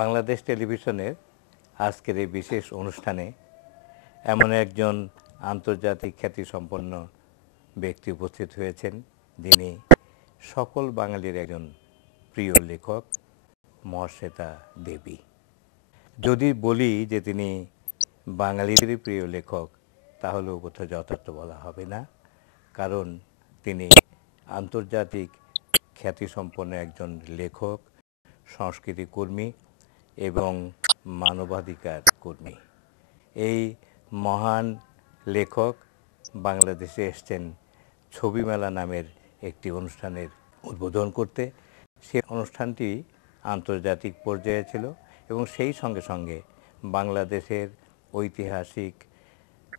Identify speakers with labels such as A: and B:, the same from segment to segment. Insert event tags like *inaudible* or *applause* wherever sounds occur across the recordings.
A: বাংলাদেশ টেলিভিশনের আজকের এই বিশেষ অনুষ্ঠানে এমন একজন আন্তর্জাতিক খ্যাতিসম্পন্ন ব্যক্তি উপস্থিত হয়েছেন, যিনি সকল বাঙালির একজন প্রিয় লেখক মহাশ্বেতা দেবী। যদি বলি যে তিনি বাঙালিদেরই প্রিয় লেখক, তাহলেও কোথাও যথার্থ বলা হবে না, কারণ তিনি আন্তর্জাতিক খ্যাতিসম্পন্ন একজন লেখক সংস্কৃতি কর্মী এবং মানবাধিকার কর্মী। এই মহান লেখক বাংলাদেশে এসছেন ছবি মেলা নামের একটি অনুষ্ঠানের উদ্বোধন করতে। সে অনুষ্ঠানটি আন্তর্জাতিক পর্যায়ে ছিল এবং সেই সঙ্গে সঙ্গে বাংলাদেশের ঐতিহাসিক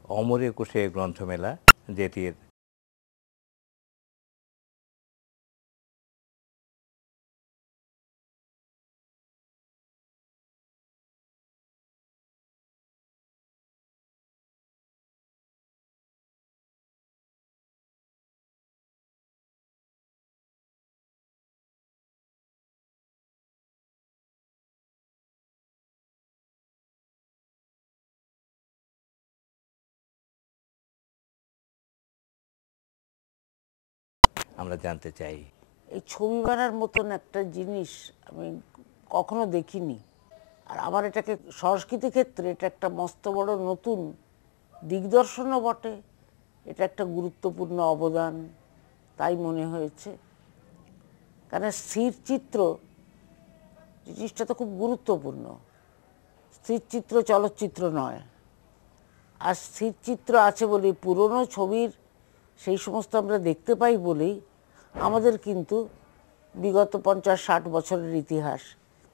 A: অমর একুশে গ্রন্থমেলা, যেটির আমরা জানতে চাই।
B: এই ছবি বানার মতন একটা জিনিস আমি কখনো দেখিনি। আর আমার এটাকে সংস্কৃতি ক্ষেত্রে এটা একটা মস্ত বড় নতুন দিগদর্শনও বটে। এটা একটা গুরুত্বপূর্ণ অবদান, তাই মনে হয়েছে। কারণ স্থির চিত্র জিনিসটা তো খুব গুরুত্বপূর্ণ। স্থির চিত্র চলচ্চিত্র নয়। আর স্থির চিত্র আছে বলে পুরনো ছবির সেই সমস্ত আমরা দেখতে পাই বলেই আমাদের কিন্তু বিগত পঞ্চাশ ষাট বছরের ইতিহাস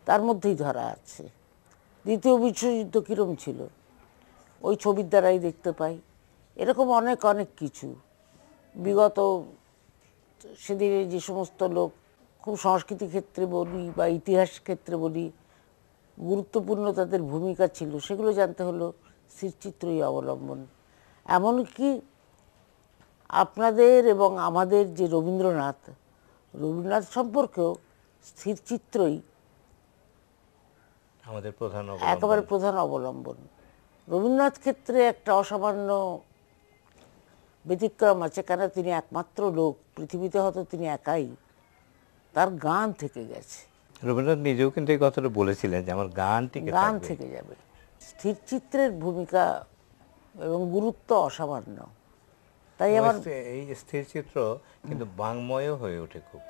B: তার মধ্যেই ধরা আছে। দ্বিতীয় বিশ্বযুদ্ধ কীরম ছিল? ওই ছবির দ্বারাই দেখতে পাই। এরকম অনেক অনেক কিছু। বিগত সেদিনে যে সমস্ত লোক, খুব সংস্কৃতি ক্ষেত্রে বলি বা ইতিহাস ক্ষেত্রে বলি, গুরুত্বপূর্ণ তাদের ভূমিকা ছিল, সেগুলো জানতে হলো স্থিরচিত্রই অবলম্বন। এমনকি আপনাদের এবং আমাদের যে রবীন্দ্রনাথ রবীন্দ্রনাথ সম্পর্কেও স্থিরচিত্রই আমাদের প্রধান একেবারে প্রধান অবলম্বন। রবীন্দ্রনাথ ক্ষেত্রে একটা অসামান্য ব্যতিক্রম আছে কেন তিনি একমাত্র লোক পৃথিবীতে হয়তো তিনি একাই। তার গান থেকে গেছে।
A: রবীন্দ্রনাথ নিজেও কিন্তু এই কথাটা বলেছিলেন যে আমার গান টিকে
B: গান থেকে যাবে। স্থির চিত্রের ভূমিকা এবং গুরুত্ব অসামান্য।
A: তাই আমার এই স্থির চিত্র কিন্তু বাংময়ও হয়ে ওঠে খুব।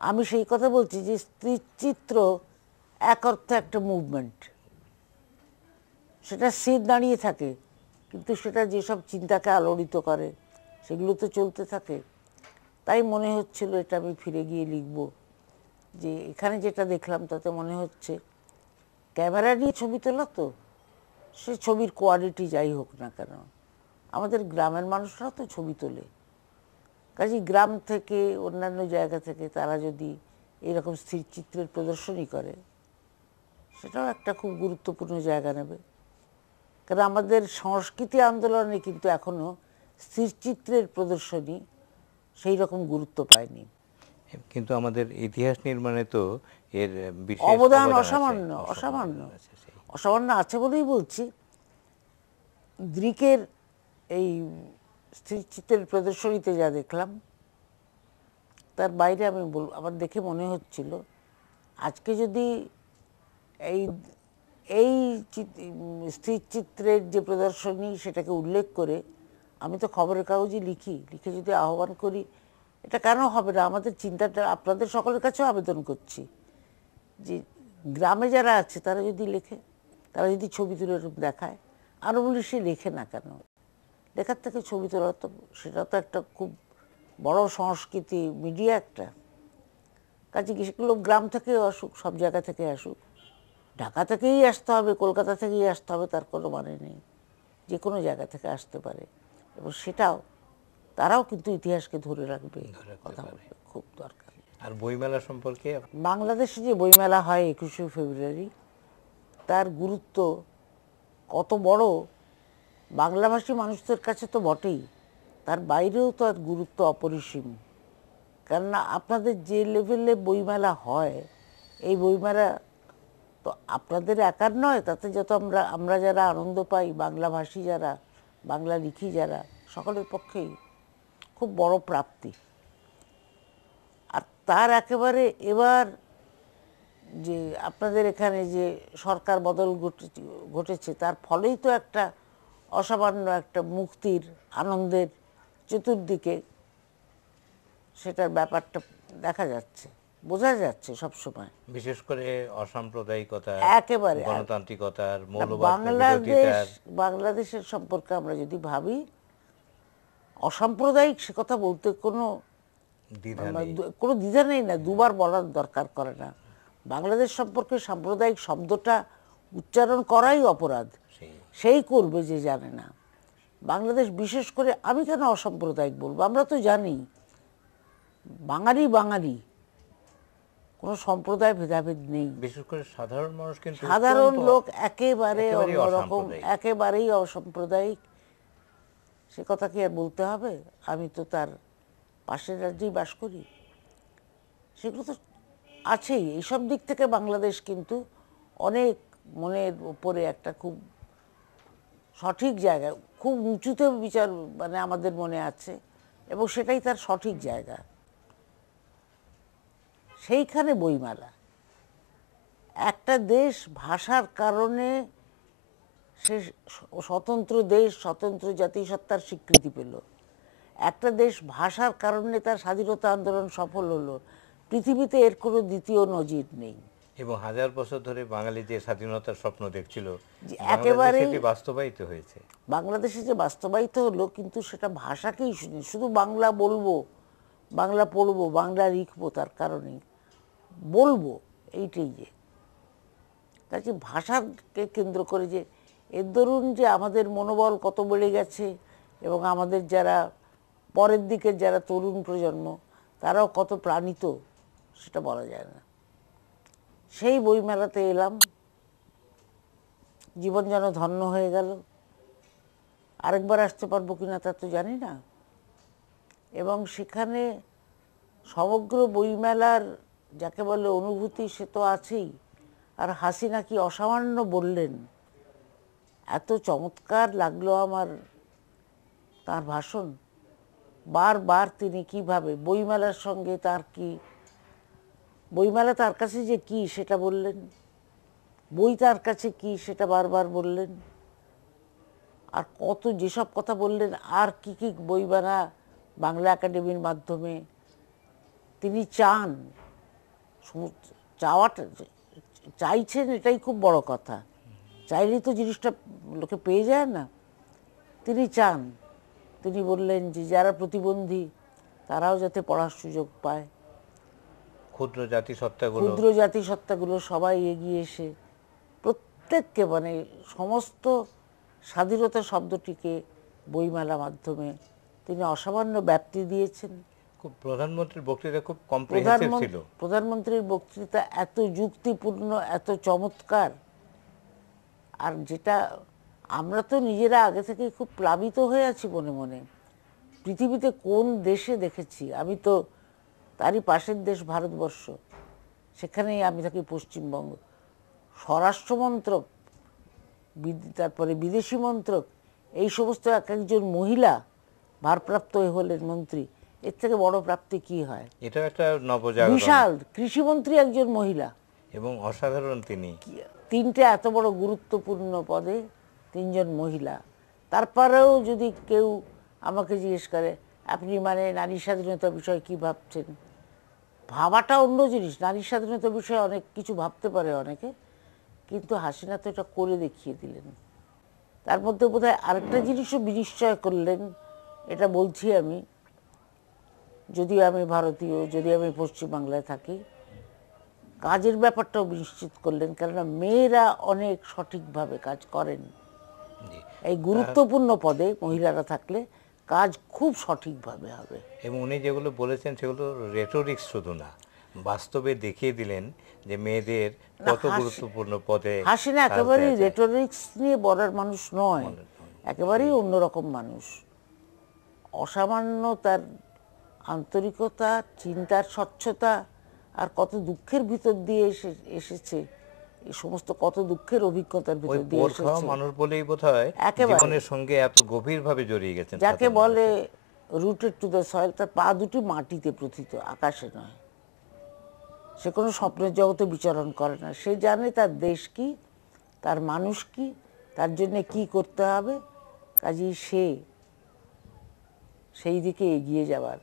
B: আমি সেই কথা বলছি যে স্থির চিত্র এক অর্থে একটা মুভমেন্ট সেটা স্থির দাঁড়িয়ে থাকে কিন্তু সেটা যেসব চিন্তাকে আলোড়িত করে সেগুলো তো চলতে থাকে। তাই মনে হচ্ছিল এটা আমি ফিরে গিয়ে লিখব যে এখানে যেটা দেখলাম তাতে মনে হচ্ছে ক্যামেরা নিয়ে ছবি তোলা তো সে ছবির কোয়ালিটি যাই হোক না কেন। আমাদের গ্রামের মানুষরা তো ছবি তোলে। কাজে গ্রাম থেকে অন্যান্য জায়গা থেকে তারা যদি এরকম স্থির চিত্রের প্রদর্শনী করে সেটাও একটা খুব গুরুত্বপূর্ণ জায়গা নেবে। কারণ আমাদের সংস্কৃতি আন্দোলনে কিন্তু এখনও স্থির চিত্রের প্রদর্শনী সেই রকম গুরুত্ব পায়নি।
A: কিন্তু আমাদের ইতিহাস নির্মাণে তো এর অবদান
B: অসামান্য অসামান্য। অসামান্য আছে বলেই বলছি। দ্রিকের এই স্থিরচিত্রের প্রদর্শনীতে যা দেখলাম, তার বাইরে আমি বল, আমার দেখে মনে হচ্ছিল আজকে যদি এই এই স্থিরচিত্রের যে প্রদর্শনী সেটাকে উল্লেখ করে আমি তো খবরের কাগজে লিখি, লিখে যদি আহ্বান করি, এটা কেন হবে না? আমাদের চিন্তাটা, আপনাদের সকলের কাছেও আবেদন করছি যে গ্রামে যারা আছে তারা যদি লেখে, তারা যদি ছবি তুলে দেখায় আরও বলি সে লেখে না কেন? লেখার থেকে ছবি তোলা তো সেটা তো একটা খুব বড় সংস্কৃতি মিডিয়া একটা। কাজে কি সেগুলো গ্রাম থেকে আসুক সব জায়গা থেকে আসুক ঢাকা থেকেই আসতে হবে কলকাতা থেকেই আসতে হবে তার কোনো মানে নেই। যে কোনো জায়গা থেকে আসতে পারে। এবং সেটাও তারাও কিন্তু ইতিহাসকে ধরে রাখবে কথা বলবে
A: খুব দরকার। আর বইমেলা সম্পর্কে?
B: বাংলাদেশে যে বইমেলা হয় একুশে ফেব্রুয়ারি তার গুরুত্ব কত বড় বাংলাভাষী মানুষদের কাছে তো বটেই, তার বাইরেও তো আর গুরুত্ব অপরিসীম। কেননা আপনাদের যে লেভেলে বইমেলা হয়, এই বইমেলা তো আপনাদের একার নয়, তাতে যত আমরা আমরা যারা আনন্দ পাই, বাংলাভাষী যারা, বাংলা লিখি যারা, সকলের পক্ষেই খুব বড় প্রাপ্তি। আর তার একেবারে এবার যে আপনাদের এখানে যে সরকার বদল ঘটে- ঘটেছে, তার ফলেই তো একটা অসামান্য একটা মুক্তির আনন্দের চতুর্দিকে সেটার ব্যাপারটা দেখা যাচ্ছে বোঝা যাচ্ছে সব সময়
A: বিশেষ করে অসাম্প্রদায়িকতা একেবারে। গণতান্ত্রিকতার বাংলাদেশ
B: বাংলাদেশের সম্পর্কে আমরা যদি ভাবি অসাম্প্রদায়িক সে কথা বলতে কোনো কোনো দ্বিধা নেই না দুবার বলার দরকার করে না। বাংলাদেশ সম্পর্কে সাম্প্রদায়িক শব্দটা উচ্চারণ করাই অপরাধ। সেই করবে যে জানে না। বাংলাদেশ বিশেষ করে আমি কেন অসাম্প্রদায়িক বলব? আমরা তো জানি বাঙালি বাঙালি কোনো সম্প্রদায় ভেদাভেদ নেই।
A: বিশেষ করে সাধারণ মানুষ কিন্তু
B: সাধারণ লোক একেবারে অন্যরকম একেবারেই অসাম্প্রদায়িক। সে কথা কি আর বলতে হবে? আমি তো তার পাশের রাজ্যেই বাস করি। সেগুলো তো আছেই। এইসব দিক থেকে বাংলাদেশ কিন্তু অনেক মনের উপরে একটা খুব সঠিক জায়গা, খুব উঁচুতে বিচার মানে আমাদের মনে আছে এবং সেটাই তার সঠিক জায়গা। সেইখানে বইমেলা। একটা দেশ ভাষার কারণে সে স্বতন্ত্র দেশ, স্বতন্ত্র জাতিসত্তার স্বীকৃতি পেল। একটা দেশ ভাষার কারণে তার স্বাধীনতা আন্দোলন সফল হলো। পৃথিবীতে এর কোনো দ্বিতীয় নজির নেই।
A: এবং হাজার বছর ধরে বাঙালি যে স্বাধীনতার স্বপ্ন দেখছিল বাংলাদেশে বাস্তবায়িত হয়েছে।
B: বাংলাদেশে যে বাস্তবায়িত হলো কিন্তু সেটা ভাষাকেই শুনি শুধু বাংলা বলব বাংলা পড়ব বাংলা লিখব তার কারণেই। বলব এইটাই যে। কাজে ভাষাকে কেন্দ্র করে যে এর দরুন যে আমাদের মনোবল কত বেড়ে গেছে এবং আমাদের যারা পরের দিকের যারা তরুণ প্রজন্ম তারাও কত প্রাণিত সেটা বলা যায় না। সেই বইমেলাতে এলাম। জীবন যেন ধন্য হয়ে গেল। আরেকবার আসতে পারব কিনা তা তো জানি না। এবং সেখানে সমগ্র বইমেলার যাকে বলে অনুভূতি সে তো আছেই। আর হাসিনা কি অসামান্য বললেন। এত চমৎকার লাগল আমার তার ভাষণ। বারবার তিনি কীভাবে বইমেলার সঙ্গে তার কি বইমেলা তার কাছে যে কি সেটা বললেন? বই তার কাছে কি সেটা বারবার বললেন? আর কত যেসব কথা বললেন, আর কি কি বই বানা বাংলা একাডেমির মাধ্যমে? তিনি চান চাওয়াটা চাইছেন এটাই খুব বড় কথা। চাইলেই তো জিনিসটা লোকে পেয়ে যায় না। তিনি চান। তিনি বললেন যে, যারা প্রতিবন্ধী, তারাও যাতে পড়ার সুযোগ পায়।
A: ক্ষুদ্র জাতিসত্তাগুলো।
B: ক্ষুদ্র জাতিসত্তাগুলো সবাই এগিয়ে এসে প্রত্যেককে মানে সমস্ত স্বাধীনতা শব্দটিকে বইমেলা মাধ্যমে তিনি অসামান্য ব্যাপ্তি দিয়েছেন।
A: খুব প্রধানমন্ত্রীর বক্তৃতা খুব কম্প্রিহেন্সিভ প্রধানমন্ত্রী ছিল।
B: প্রধানমন্ত্রীর বক্তৃতা এত যুক্তিপূর্ণ এত চমৎকার। আর যেটা আমরা তো নিজেরা আগে থেকেই খুব প্লাবিত হয়ে আছি মনে মনে। পৃথিবীতে কোন দেশে দেখেছি? আমি তো তারই পাশের দেশ ভারতবর্ষ। সেখানেই আমি থাকি পশ্চিমবঙ্গ। স্বরাষ্ট্রমন্ত্রক তারপরে বিদেশি মন্ত্রক এই সমস্ত এক একজন মহিলা ভারপ্রাপ্ত হলেন মন্ত্রী। এর থেকে বড় প্রাপ্তি কি হয়?
A: এটাও একটা নবজাগরণ।
B: বিশাল। কৃষিমন্ত্রী একজন মহিলা।
A: এবং অসাধারণ তিনি।
B: তিনটে এত বড় গুরুত্বপূর্ণ পদে তিনজন মহিলা। তারপরেও যদি কেউ আমাকে জিজ্ঞেস করে আপনি মানে নারী স্বাধীনতা বিষয়ে কি ভাবছেন? ভাবাটা অন্য জিনিস। নারী স্বাধীনতা বিষয়ে অনেক কিছু ভাবতে পারে অনেকে কিন্তু হাসিনা তো এটা করে দেখিয়ে দিলেন। তার মধ্যে বোধ হয় আরেকটা জিনিসও বিনিশ্চয় করলেন এটা বলছি আমি যদিও আমি ভারতীয় যদি আমি পশ্চিমবাংলায় থাকি কাজের ব্যাপারটাও নিশ্চিত করলেন কেননা মেয়েরা অনেক সঠিকভাবে কাজ করেন। এই গুরুত্বপূর্ণ পদে মহিলারা থাকলে কাজ খুব সঠিকভাবে হবে।
A: এবং উনি যেগুলো বলেছেন সেগুলো রেটোরিক্স শুধু না বাস্তবে দেখিয়ে দিলেন যে মেয়েদের কত গুরুত্বপূর্ণ পদে
B: হাসিনা একেবারেই রেটোরিক্স নিয়ে বলার মানুষ নয়। একেবারেই অন্যরকম মানুষ। অসামান্য তার আন্তরিকতা চিন্তার স্বচ্ছতা আর কত দুঃখের ভিতর দিয়ে এসে এসেছে। এই সমস্ত কত দুঃখের অভিজ্ঞতার ভিতর
A: দিয়ে মানুষ বলেই বোধ হয় একেবারে। জীবনের সঙ্গে এত গভীরভাবে জড়িয়ে গেছেন
B: যাকে বলে রুটেড টু দ্য সয়েল তার পা দুটি মাটিতে প্রথিত আকাশে নয়। সে কোনো স্বপ্নের জগতে বিচরণ করে না। সে জানে তার দেশ কি তার মানুষ কি তার জন্য কি করতে হবে। কাজেই সে সেই দিকে এগিয়ে যাবার।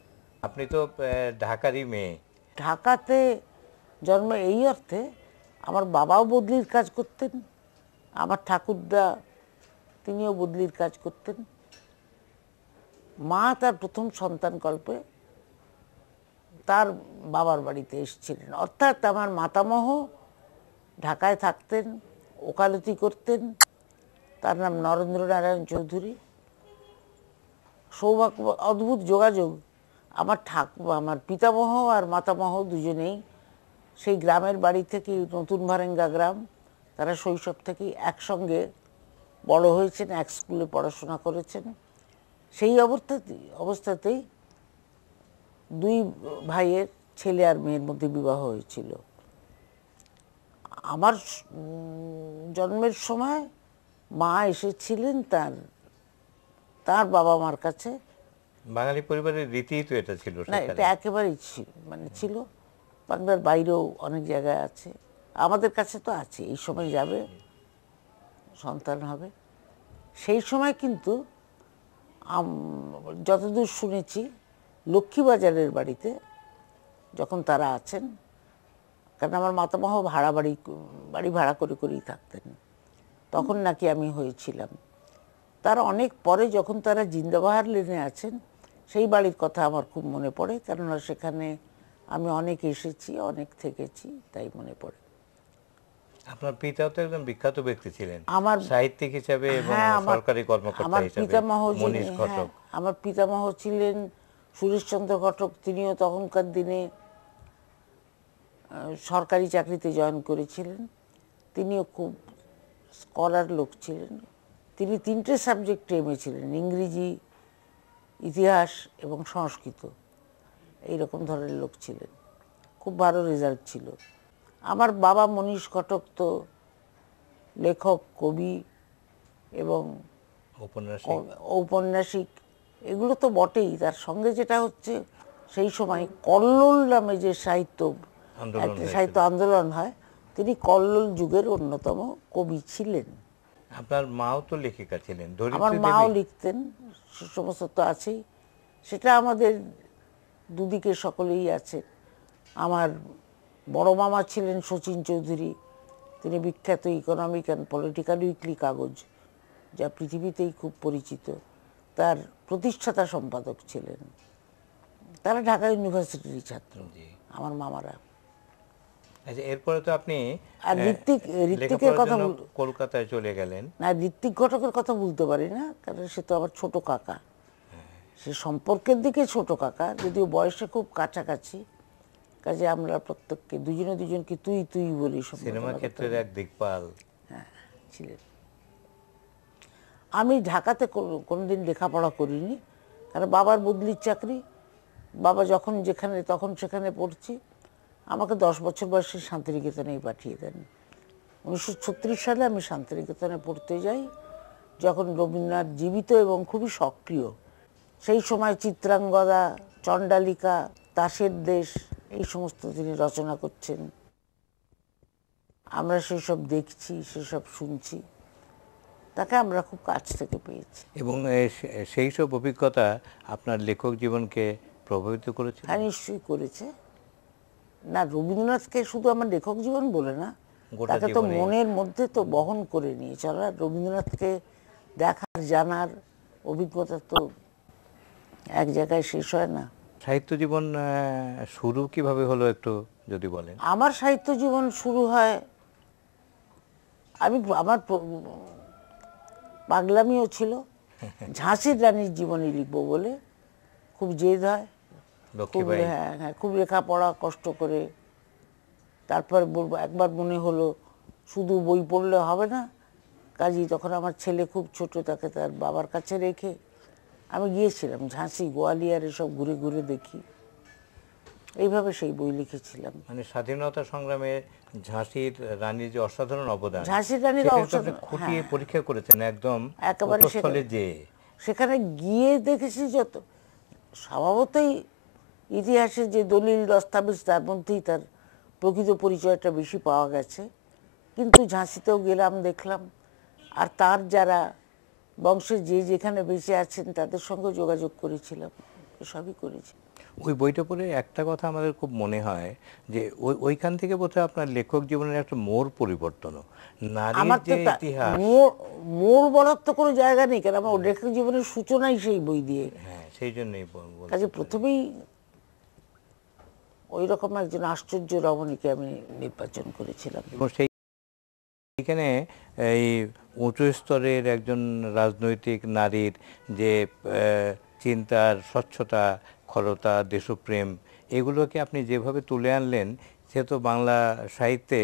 A: আপনি তো ঢাকারই মেয়ে।
B: ঢাকাতে জন্ম এই অর্থে আমার বাবাও বদলির কাজ করতেন, আমার ঠাকুরদা তিনিও বদলির কাজ করতেন। মা তার প্রথম সন্তান কল্পে তার বাবার বাড়িতে এসেছিলেন। অর্থাৎ আমার মাতামহ ঢাকায় থাকতেন, ওকালতি করতেন, তার নাম নরেন্দ্র নারায়ণ চৌধুরী। সৌভাগ্য, অদ্ভুত যোগাযোগ। আমার ঠাকুর, আমার পিতামহ আর মাতামহ দুজনেই সেই গ্রামের বাড়ি থেকে নতুন ভারেঙ্গা গ্রাম তারা শৈশব থেকেই একসঙ্গে বড় হয়েছেন এক স্কুলে পড়াশোনা করেছেন। সেই অবস্থাতেই অবস্থাতেই দুই ভাইয়ের ছেলে আর মেয়ের মধ্যে বিবাহ হয়েছিল। আমার জন্মের সময় মা এসেছিলেন তার তার বাবা মার কাছে।
A: বাঙালি পরিবারের রীতি তো এটা ছিল না
B: এটা একেবারেই ছিল মানে ছিল। বাংলার বাইরেও অনেক জায়গায় আছে। আমাদের কাছে তো আছে, এই সময় যাবে, সন্তান হবে। সেই সময় কিন্তু যতদূর শুনেছি, লক্ষ্মীবাজারের বাড়িতে যখন তারা আছেন, কারণ আমার মাতামহ ভাড়া বাড়ি বাড়ি ভাড়া করে করেই থাকতেন। তখন নাকি আমি হয়েছিলাম। তার অনেক পরে যখন তারা জিন্দাবাহার লেনে আছেন, সেই বাড়ির কথা আমার খুব মনে পড়ে, কেননা সেখানে আমি অনেক এসেছি অনেক থেকেছি তাই মনে পড়ে।
A: আপনার পিতাও তো একজন বিখ্যাত ব্যক্তি ছিলেন। আমার- সাহিত্যিক হিসাবে এবং হ্যাঁ আমার সরকারি কর্মকর্তা আমার হিসাবে পিতামহ মনীষ হ্যাঁ, ঘটক।
B: আমার পিতামহ ছিলেন সুরেশচন্দ্র ঘটক তিনিও তখনকার দিনে সরকারি চাকরিতে জয়েন করেছিলেন। তিনিও খুব স্কলার লোক ছিলেন। তিনি তিনটে সাবজেক্টে এমএ ছিলেন ইংরেজি ইতিহাস এবং সংস্কৃত। এই রকম ধরনের লোক ছিলেন। খুব ভালো রেজাল্ট ছিল। আমার বাবা মনীষ ঘটক তো লেখক কবি এবং ঔপন্যাসিক। এগুলো তো বটেই। তার সঙ্গে যেটা হচ্ছে সেই সময় কল্লোল নামে যে সাহিত্য আন্দোলন একটা সাহিত্য আন্দোলন হয় তিনি কল্লোল যুগের অন্যতম কবি ছিলেন।
A: আপনার মাও তো লেখিকা ছিলেন আমার
B: মাও লিখতেন সে সমস্ত তো আছেই। সেটা আমাদের দুদিকে সকলেই আছে। আমার বড় মামা ছিলেন শচীন চৌধুরী তিনি বিখ্যাত ইকোনমিক অ্যান্ড পলিটিক্যাল উইকলি কাগজ যা পৃথিবীতেই খুব পরিচিত। তার প্রতিষ্ঠাতা সম্পাদক ছিলেন। তারা ঢাকা ইউনিভার্সিটির ছাত্র আমার মামারা।
A: আচ্ছা এরপরে তো আপনি আর ঋত্বিক- ঋত্বিকের কথা কলকাতায় চলে গেলেন।
B: না ঋত্বিক ঘটকের কথা বলতে পারি না কারণ সে তো আমার ছোট কাকা। সে সম্পর্কের দিকে ছোট কাকা যদিও বয়সে খুব কাছাকাছি। কাজে আমরা প্রত্যেককে দুজনে দুজনকে তুই তুই বলি
A: সিনেমা। ক্ষেত্রের এক দিকপাল। ছিলেন
B: আমি ঢাকাতে কোনো- কোনোদিন লেখাপড়া করিনি কারণ বাবার বদলির চাকরি। বাবা যখন যেখানে তখন সেখানে পড়ছি। আমাকে দশ বছর বয়সে শান্তিনিকেতনেই পাঠিয়ে দেন। উনিশশো ছত্রিশ সালে আমি শান্তিনিকেতনে পড়তে যাই যখন রবীন্দ্রনাথ জীবিত এবং খুবই সক্রিয়। সেই সময় চিত্রাঙ্গদা চণ্ডালিকা দাসের দেশ এই সমস্ত তিনি রচনা করছেন। আমরা সেসব দেখছি সেসব শুনছি। তাকে আমরা খুব কাছ থেকে পেয়েছি।
A: এবং সেই সব অভিজ্ঞতা আপনার লেখক জীবনকে প্রভাবিত করেছে?
B: হ্যাঁ নিশ্চয়ই করেছে। না রবীন্দ্রনাথকে শুধু আমার লেখক জীবন বলে না তাকে তো মনের মধ্যে তো বহন করে নিয়ে চলা রবীন্দ্রনাথকে দেখার জানার অভিজ্ঞতা তো এক জায়গায় শেষ হয় না।
A: সাহিত্য জীবন শুরু কীভাবে হলো একটু যদি বলেন?
B: আমার সাহিত্য জীবন শুরু হয় আমি আমার পাগলামিও ছিল। *laughs* ঝাঁসির রানীর জীবনী লিখব বলে খুব জেদ হয়। খুব হ্যাঁ হ্যাঁ খুব লেখাপড়া কষ্ট করে। তারপর বলব একবার মনে হলো শুধু বই পড়লে হবে না। কাজেই তখন আমার ছেলে খুব ছোট তাকে তার বাবার কাছে রেখে আমি গিয়েছিলাম ঝাঁসি গোয়ালিয়ার এসব ঘুরে ঘুরে দেখি। এইভাবে সেই বই লিখেছিলাম।
A: মানে স্বাধীনতা সংগ্রামে ঝাঁসির রানীর যে অসাধারণ অবদান ঝাঁসির রানীর খুঁটিয়ে পরীক্ষা করেছেন একদম একেবারে যে।
B: সেখানে গিয়ে দেখেছি যত স্বভাবতই ইতিহাসে যে দলিল দস্তাবেজ তার মধ্যেই তার প্রকৃত পরিচয়টা বেশি পাওয়া গেছে। কিন্তু ঝাঁসিতেও গেলাম দেখলাম। আর তার যারা বংশে যে যেখানে বেঁচে আছেন তাদের সঙ্গে যোগাযোগ করেছিলাম। সবই করেছি।
A: ওই বইটা পড়ে একটা কথা আমাদের খুব মনে হয় যে ওই ওইখান থেকে বোধহয় আপনার লেখক জীবনের একটা মোর পরিবর্তনও। নারীর যে ইতিহাস।
B: মোড় বলার তো কোনো জায়গা নেই কারণ আমার লেখক জীবনের সূচনাই সেই বই দিয়ে। হ্যাঁ সেই জন্যই কাজে প্রথমেই ওই রকম একজন আশ্চর্য রমণীকে আমি নির্বাচন করেছিলাম।
A: এবং সেই এখানে এই উঁচু স্তরের একজন রাজনৈতিক নারীর যে চিন্তার স্বচ্ছতা খরতা দেশপ্রেম এগুলোকে আপনি যেভাবে তুলে আনলেন সে তো বাংলা সাহিত্যে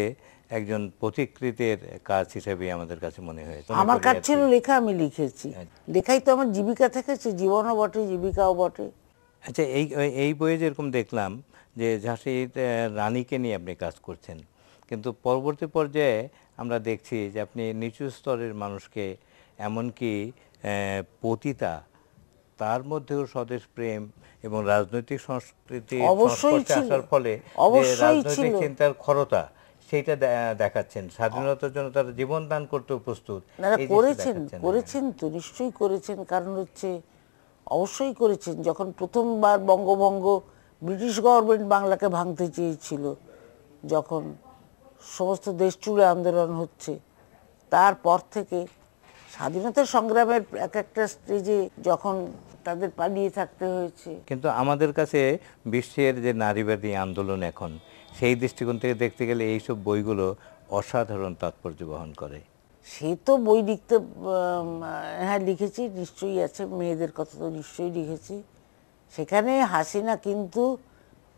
A: একজন পথিকৃতের কাজ হিসেবে আমাদের কাছে মনে হয়েছে।
B: আমার কাজ ছিল লেখা আমি লিখেছি। লেখাই তো আমার জীবিকা থেকেছে জীবনও বটে জীবিকাও বটে।
A: আচ্ছা এই এই- এই বইয়ে যেরকম দেখলাম যে ঝাঁসির রানীকে নিয়ে আপনি কাজ করছেন কিন্তু পরবর্তী পর্যায়ে আমরা দেখছি যে আপনি নিচু স্তরের মানুষকে এমনকি পতিতা তার মধ্যেও স্বদেশ প্রেম এবং রাজনৈতিক সংস্কৃতি আসার ফলে অবশ্যই রাজনৈতিক চিন্তার খরতা সেইটা দেখাচ্ছেন। স্বাধীনতার জন্য তারা জীবন দান করতেও প্রস্তুত।
B: করেছেন করেছেন তো নিশ্চয়ই করেছেন। কারণ হচ্ছে অবশ্যই করেছেন। যখন প্রথমবার বঙ্গভঙ্গ ব্রিটিশ গভর্নমেন্ট বাংলাকে ভাঙতে চেয়েছিল যখন সমস্ত দেশ জুড়ে আন্দোলন হচ্ছে। তারপর থেকে স্বাধীনতা সংগ্রামের এক একটা স্টেজে যখন তাদের পালিয়ে থাকতে হয়েছে।
A: কিন্তু আমাদের কাছে বিশ্বের যে নারীবাদী আন্দোলন এখন সেই দৃষ্টিকোণ থেকে দেখতে গেলে এইসব বইগুলো অসাধারণ তাৎপর্য বহন করে।
B: সে তো বই লিখতে হ্যাঁ লিখেছি নিশ্চয়ই আছে মেয়েদের কথা তো নিশ্চয়ই লিখেছি। সেখানে হাসিনা কিন্তু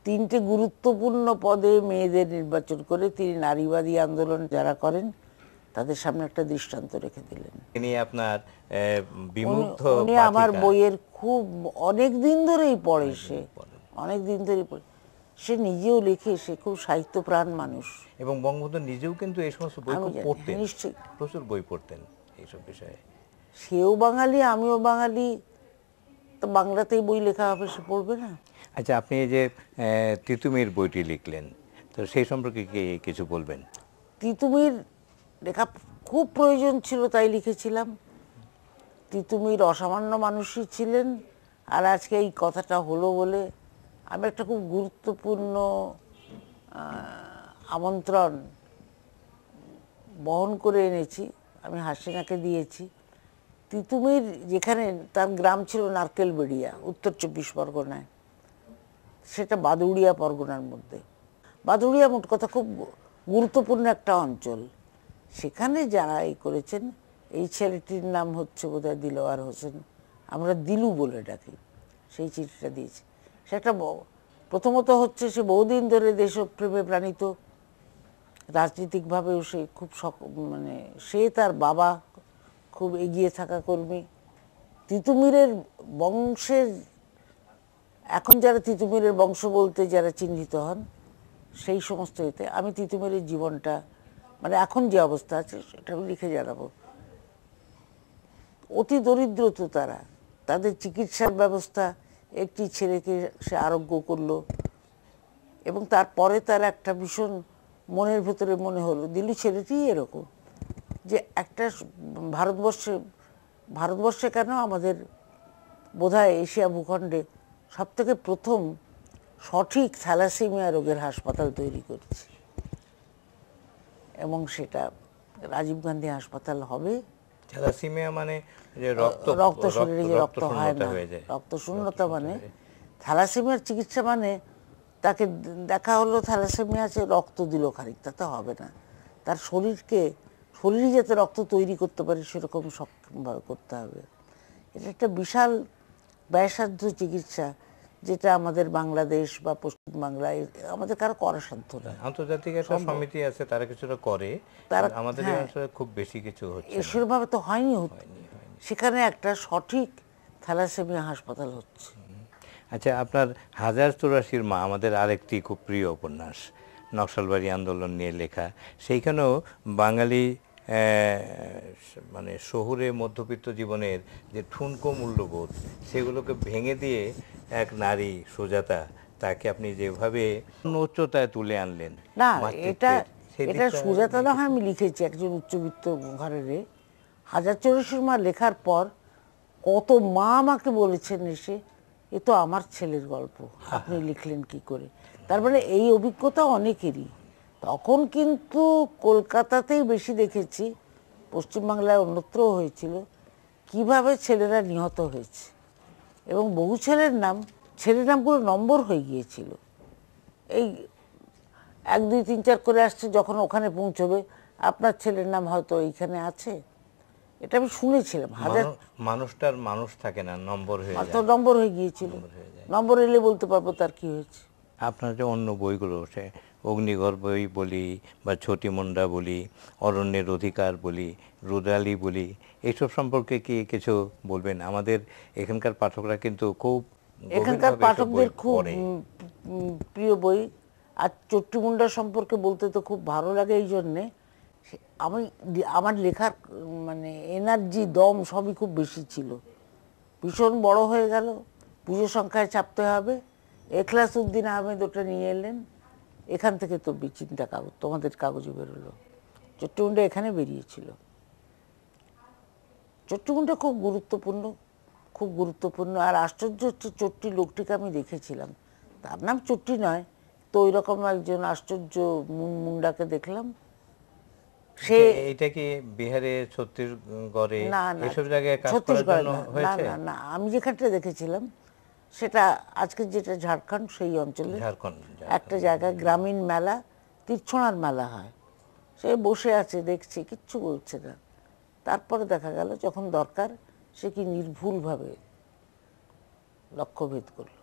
B: তিনটে গুরুত্বপূর্ণ পদে মেয়েদের নির্বাচন করে তিনি নারীবাদী আন্দোলন যারা করেন তাদের সামনে একটা দৃষ্টান্ত রেখে দিলেন।
A: তিনি আপনার বিমুগ্ধ উনি-
B: আমার বইয়ের খুব অনেক দিন ধরেই পড়ে সে। অনেক দিন ধরেই পড়ে। সে নিজেও লেখে সে খুব সাহিত্যপ্রাণ মানুষ।
A: এবং বঙ্গবন্ধু নিজেও কিন্তু এই সমস্ত বই পড়তেন। হ্যাঁ, নিশ্চয়ই। প্রচুর বই পড়তেন এইসব বিষয়ে।
B: সেও বাঙালি আমিও বাঙালি তো বাংলাতেই বই লেখা হবে সে পড়বে না?
A: আচ্ছা আপনি এই যে তিতুমির বইটি লিখলেন তো সেই সম্পর্কে কি কিছু বলবেন?
B: তিতুমির লেখা খুব প্রয়োজন ছিল তাই লিখেছিলাম। তিতুমির অসামান্য মানুষই ছিলেন আর আজকে এই কথাটা হলো বলে আমি একটা খুব গুরুত্বপূর্ণ আমন্ত্রণ বহন করে এনেছি। আমি হাসিনাকে দিয়েছি। তিতুমির যেখানে তার গ্রাম ছিল নারকেলবেড়িয়া, উত্তর চব্বিশ পরগনায়। সেটা বাদুড়িয়া পরগনার মধ্যে। বাদুড়িয়া মোট কথা খুব গুরুত্বপূর্ণ একটা অঞ্চল। সেখানে যারা এই করেছেন, এই ছেলেটির নাম হচ্ছে বোধহয় দিলওয়ার হোসেন। আমরা দিলু বলে ডাকি, সেই চিঠিটা দিয়েছি। সেটা প্রথমত হচ্ছে সে বহুদিন ধরে দেশপ্রেমে প্রাণিত। রাজনীতিকভাবেও সে খুব মানে সে তার বাবা খুব এগিয়ে থাকা কর্মী। তিতুমিরের বংশের, এখন যারা তিতুমিরের বংশ বলতে যারা চিহ্নিত হন, সেই সমস্ত এতে আমি তিতুমিরের জীবনটা মানে এখন যে অবস্থা আছে সেটা আমি লিখে জানাব। অতি দরিদ্র তো তারা, তাদের চিকিৎসার ব্যবস্থা একটি ছেলেকে সে আরোগ্য করল এবং তারপরে তার একটা ভীষণ মনের ভেতরে মনে হলো, দিল্লি ছেলেটি এরকম। যে একটা ভারতবর্ষে ভারতবর্ষে কেন আমাদের বোধহয় এশিয়া ভূখণ্ডে সব থেকে প্রথম সঠিক থ্যালাসেমিয়া রোগের হাসপাতাল তৈরি করেছে? এবং সেটা রাজীব গান্ধী হাসপাতাল হবে?
A: থ্যালাসিমিয়া মানে রক্ত রক্ত শরীরে যে রক্ত হয় না।
B: রক্ত শূন্যতা মানে থ্যালাসেমিয়ার চিকিৎসা মানে তাকে দেখা হলো থ্যালাসেমিয়া আছে রক্ত দিল খানিক তাতে হবে না। তার শরীরকে শরীর যাতে রক্ত তৈরি করতে পারে সেরকম সক্ষমভাবে করতে হবে। এটা একটা বিশাল ব্যয়সাধ্য চিকিৎসা যেটা আমাদের বাংলাদেশ বা পশ্চিমবাংলায় আমাদের কারও করা সাধ্য না।
A: আন্তর্জাতিক একটা সমিতি আছে তারা কিছুটা করে তারা- আমাদের হ্যাঁ। অঞ্চলে খুব বেশি কিছু হচ্ছে।
B: এসবভাবে তো হয়নি সেখানে একটা সঠিক থ্যালাসেমিয়া হাসপাতাল হচ্ছে।
A: আচ্ছা আপনার হাজার চৌরাশির মা আমাদের আরেকটি খুব প্রিয় উপন্যাস নকশালবাড়ি আন্দোলন নিয়ে লেখা সেইখানেও বাঙালি মানে শহুরে মধ্যবিত্ত জীবনের যে ঠুনকো মূল্যবোধ সেগুলোকে ভেঙে দিয়ে এক নারী সুজাতা তাকে আপনি যেভাবে উচ্চতায় তুলে আনলেন
B: না এটা এটা সুজাতা না হয় আমি লিখেছি একজন উচ্চবিত্ত ঘরের হাজার চৌরাশির মা লেখার পর কত মা আমাকে বলেছেন এসে এ তো আমার ছেলের গল্প আপনি *laughs* লিখলেন কি করে? তার মানে এই অভিজ্ঞতা অনেকেরই। তখন কিন্তু কলকাতাতেই বেশি দেখেছি। পশ্চিমবাংলায় অন্যত্রও হয়েছিল। কীভাবে ছেলেরা নিহত হয়েছে? এবং বহু ছেলের নাম ছেলের নামগুলো নম্বর হয়ে গিয়েছিল। এই এক দুই তিন চার করে আসছে যখন ওখানে পৌঁছবে। আপনার ছেলের নাম হয়তো এইখানে আছে। এটা আমি শুনেছিলাম
A: হাজার মানু- মানুষটার মানুষ থাকে না নম্বর হয়ে
B: তো নম্বর হয়ে গিয়েছিল। নম্বর এলে বলতে পারব তার কি হয়েছে।
A: আপনার যে অন্য বইগুলো সে অগ্নিগর বই বলি বা ছোটি মুন্ডা বলি অরণ্যের অধিকার বলি রুদালি বলি এইসব সম্পর্কে কি কিছু বলবেন? আমাদের এখানকার পাঠকরা কিন্তু খুব এখানকার পাঠকদের
B: খুব প্রিয় বই। আর চট্টিমুন্ডা সম্পর্কে বলতে তো খুব ভালো লাগে এই জন্যে। আমি আমার লেখার মানে এনার্জি দম সবই খুব বেশি ছিল। ভীষণ বড় হয়ে গেল পুজো সংখ্যায় চাপতে হবে। এখলাস উদ্দিন আহমেদ ওটা নিয়ে এলেন। এখান থেকে তো বিচিন্তা কাগজ তোমাদের কাগজে বেরোলো। চট্টিমুন্ডা এখানে বেরিয়েছিল। চট্টগ্রামটা খুব গুরুত্বপূর্ণ খুব গুরুত্বপূর্ণ। আর আশ্চর্য হচ্ছে চট্টি লোকটিকে আমি দেখেছিলাম। তার নাম চট্টি নয় তো ওই রকম একজন আশ্চর্য মুন্ডাকে দেখলাম।
A: সে এ- এইটা কি বিহারে ছত্তিশগড়ে এসব জায়গায় কাজ করার জন্য হয়েছে?
B: না না আমি যেখানটা দেখেছিলাম সেটা আজকে যেটা ঝাড়খণ্ড সেই অঞ্চলে ঝাড়খণ্ড। একটা জায়গায় গ্রামীণ মেলা তীর্ছনার মেলা হয়। সে বসে আছে দেখছে কিচ্ছু বলছে না। তারপরে দেখা গেল যখন দরকার সে কি নির্ভুলভাবে লক্ষ্যভেদ করল।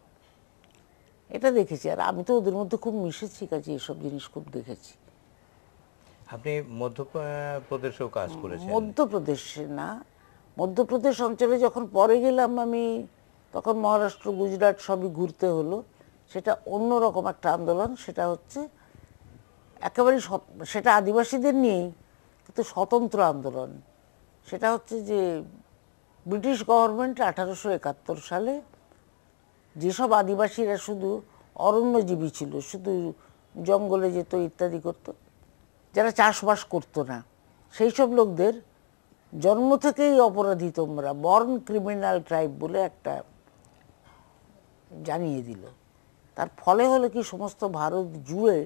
B: এটা দেখেছি। আর আমি তো ওদের মধ্যে খুব মিশেছি কাজে এসব জিনিস খুব দেখেছি।
A: আপনি মধ্যপ্রদেশেও কাজ করেছেন।
B: মধ্যপ্রদেশে না। মধ্যপ্রদেশ অঞ্চলে যখন পরে গেলাম আমি তখন মহারাষ্ট্র গুজরাট সবই ঘুরতে হলো। সেটা অন্যরকম একটা আন্দোলন, সেটা হচ্ছে একেবারে সেটা আদিবাসীদের নিয়েই, কিন্তু স্বতন্ত্র আন্দোলন। সেটা হচ্ছে যে ব্রিটিশ গভর্নমেন্ট আঠারোশো একাত্তর সালে যেসব আদিবাসীরা শুধু অরণ্যজীবী ছিল, শুধু জঙ্গলে যেত ইত্যাদি করতো, যারা চাষবাস করতো না, সেই সব লোকদের জন্ম থেকেই অপরাধী তোমরা, বর্ন ক্রিমিনাল ট্রাইব বলে একটা জানিয়ে দিল। তার ফলে হলো কি সমস্ত ভারত জুড়ে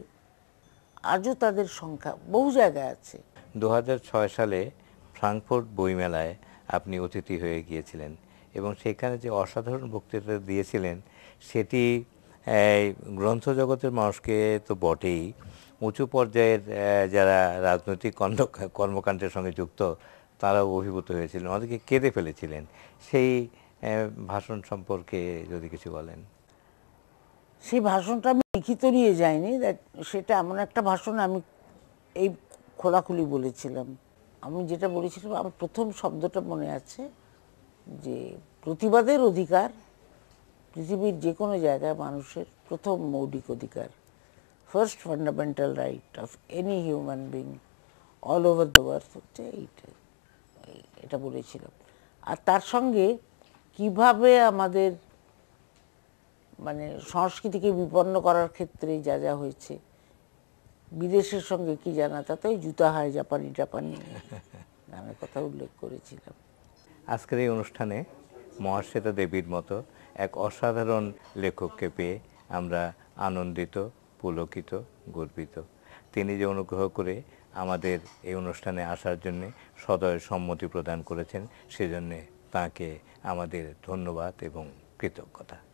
B: আজও তাদের সংখ্যা বহু জায়গায় আছে।
A: দু হাজার ছয় সালে ফ্রাঙ্কফোর্ট বইমেলায় আপনি অতিথি হয়ে গিয়েছিলেন এবং সেখানে যে অসাধারণ বক্তৃতা দিয়েছিলেন সেটি গ্রন্থ জগতের মানুষকে তো বটেই। উঁচু পর্যায়ের যারা রাজনৈতিক কর্ম- কর্মকাণ্ডের সঙ্গে যুক্ত, তারাও অভিভূত হয়েছিলেন আমাদেরকে কেঁদে ফেলেছিলেন। সেই ভাষণ সম্পর্কে যদি কিছু বলেন।
B: সেই ভাষণটা আমি লিখিত নিয়ে যাইনি সেটা এমন একটা ভাষণ আমি এই খোলাখুলি বলেছিলাম। আমি যেটা বলেছিলাম, আমার প্রথম শব্দটা মনে আছে যে প্রতিবাদের অধিকার, পৃথিবীর যে কোনো জায়গায় মানুষের প্রথম মৌলিক অধিকার first fundamental right of any human being all over the world হচ্ছে এইটা, এই- এটা বলেছিলাম। আর তার সঙ্গে কীভাবে আমাদের মানে সংস্কৃতিকে বিপন্ন করার ক্ষেত্রে যা যা হয়েছে। বিদেশের সঙ্গে কি জানা তাতে জুতা হয় জাপানি জাপানি *laughs* নামের কথা উল্লেখ করেছিলাম।
A: আজকের এই অনুষ্ঠানে মহাশ্বেতা দেবীর মতো এক অসাধারণ লেখককে পেয়ে আমরা আনন্দিত পুলকিত গর্বিত। তিনি যে অনুগ্রহ করে আমাদের এই অনুষ্ঠানে আসার জন্য সদয় সম্মতি প্রদান করেছেন সেজন্যে তাকে আমাদের ধন্যবাদ এবং কৃতজ্ঞতা।